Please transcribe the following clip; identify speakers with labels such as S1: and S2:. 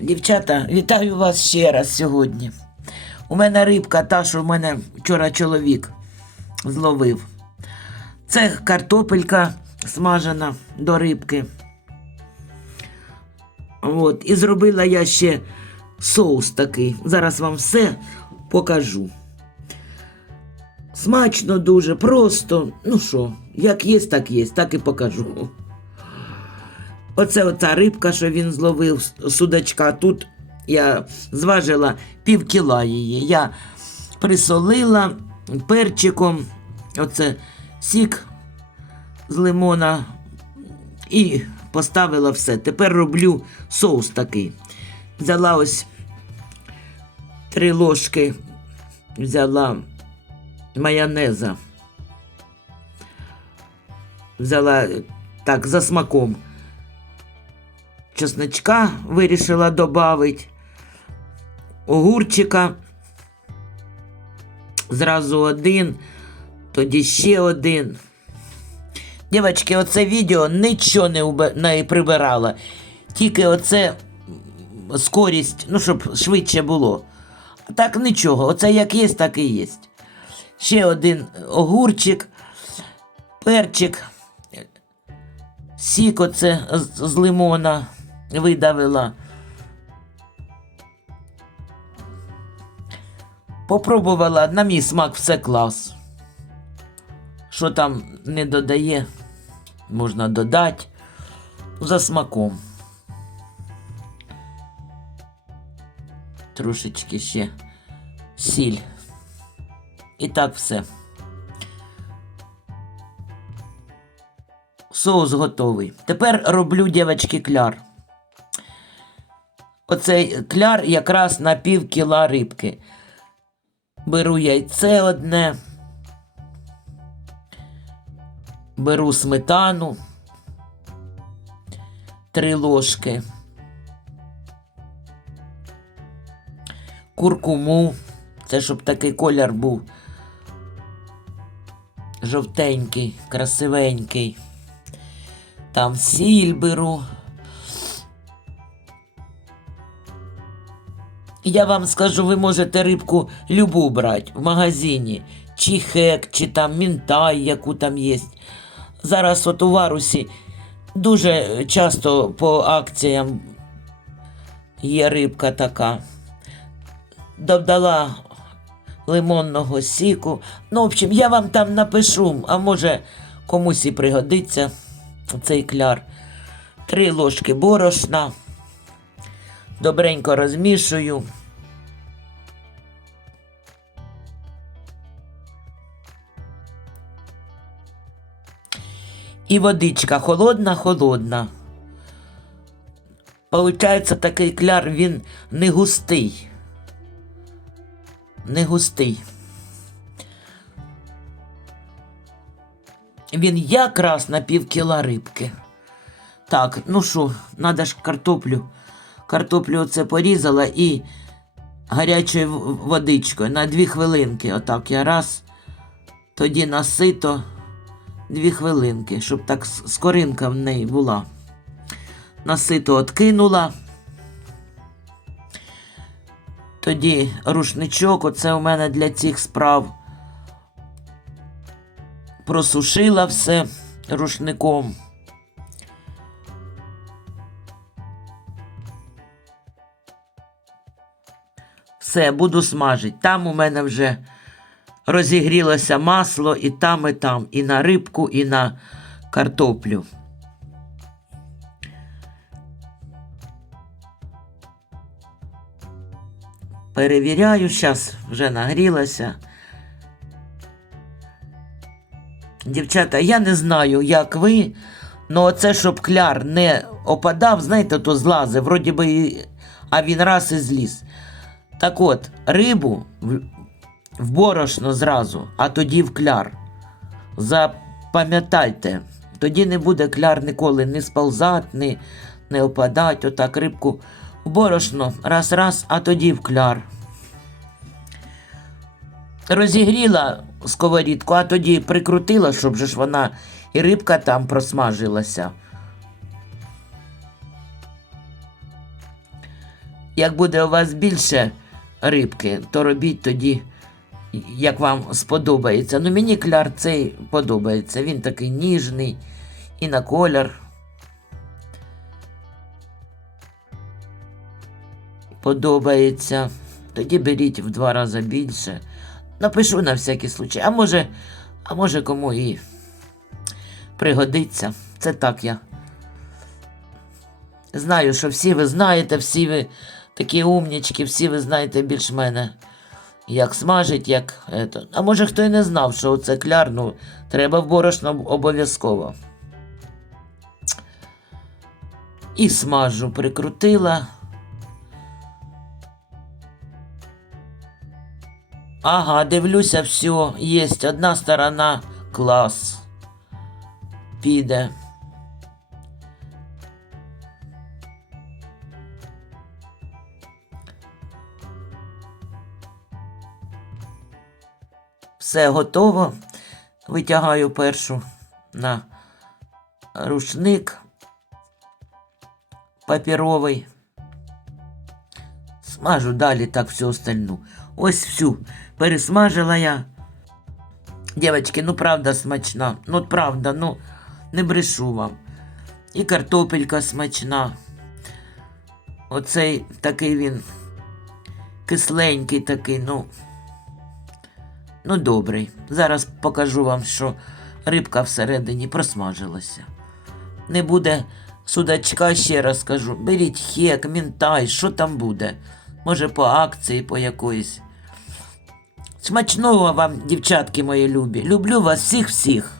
S1: Дівчата, вітаю вас ще раз сьогодні. У мене рибка, та, що в мене вчора чоловік зловив. Це картопелька смажена до рибки. От. І зробила я ще соус такий. Зараз вам все покажу. Смачно дуже, просто. Ну що, як є, так є, так і покажу. Оце оця рибка, що він зловив, судачка. Тут я зважила пів кіла її. Я присолила перчиком, оце сік з лимона і поставила все. Тепер роблю соус такий. Взяла ось три ложки, взяла майонеза. Взяла так за смаком чесночка вирішила додати, огурчика. Зразу один, тоді ще один. Дівчатки, оце відео нічого не, убе- не прибирала. Тільки оце скорість, ну, щоб швидше було. А так нічого. Оце як є, так і є. Ще один огурчик, перчик, сік оце з, з лимона видавила. Попробувала на мій смак все клас. Що там не додає, можна додати за смаком. Трошечки ще сіль. І так все. Соус готовий. Тепер роблю, дівчатки, кляр. Оцей кляр якраз на пів кіла рибки. Беру яйце одне. Беру сметану. Три ложки. Куркуму. Це щоб такий колір був жовтенький, красивенький. Там сіль беру. Я вам скажу, ви можете рибку любу брати в магазині, чи хек, чи там мінтай, яку там є. Зараз от у варусі дуже часто по акціям є рибка така. Додала лимонного сіку. Ну, в общем, я вам там напишу, а може комусь і пригодиться цей кляр. Три ложки борошна. Добренько розмішую. І водичка холодна, холодна. Получається, такий кляр, він не густий. Не густий. Він якраз на пів кіла рибки. Так, ну що, треба ж картоплю. Картоплю оце порізала і гарячою водичкою на дві хвилинки. Отак я раз. Тоді насито дві хвилинки, щоб так скоринка в неї була. Насито откинула. Тоді рушничок, оце у мене для цих справ. Просушила все рушником. Все, буду смажити. Там у мене вже розігрілося масло і там, і там, і на рибку, і на картоплю. Перевіряю, зараз вже нагрілося. Дівчата, я не знаю, як ви, але це, щоб кляр не опадав, знаєте, то злази, вроді би, а він раз і зліз. Так от, рибу в, борошно зразу, а тоді в кляр. Запам'ятайте, тоді не буде кляр ніколи не сползати, не, не опадати. Отак рибку в борошно раз-раз, а тоді в кляр. Розігріла сковорідку, а тоді прикрутила, щоб же ж вона і рибка там просмажилася. як буде у вас більше рибки, то робіть тоді, як вам сподобається. Ну, мені кляр цей подобається. Він такий ніжний і на колір. Подобається. Тоді беріть в два рази більше. Напишу на всякий случай. А може, а може кому і пригодиться. Це так я. Знаю, що всі ви знаєте, всі ви такі умнічки, всі ви знаєте більш мене. Як смажить, як. Ето. А може хто й не знав, що це кляр, ну, треба в борошно обов'язково. І смажу прикрутила. Ага, дивлюся, все, є одна сторона, клас. Піде. Все готово. Витягаю першу на рушник папіровий. Смажу далі так всю остальну. Ось всю пересмажила я. Дівчатки, ну правда смачна. Ну правда, ну не брешу вам. І картопелька смачна. Оцей такий він кисленький такий, ну. Ну, добрий. Зараз покажу вам, що рибка всередині просмажилася. Не буде судачка, ще раз кажу. Беріть хек, мінтай, що там буде. Може, по акції, по якоїсь. Смачного вам, дівчатки мої любі. Люблю вас всіх-всіх.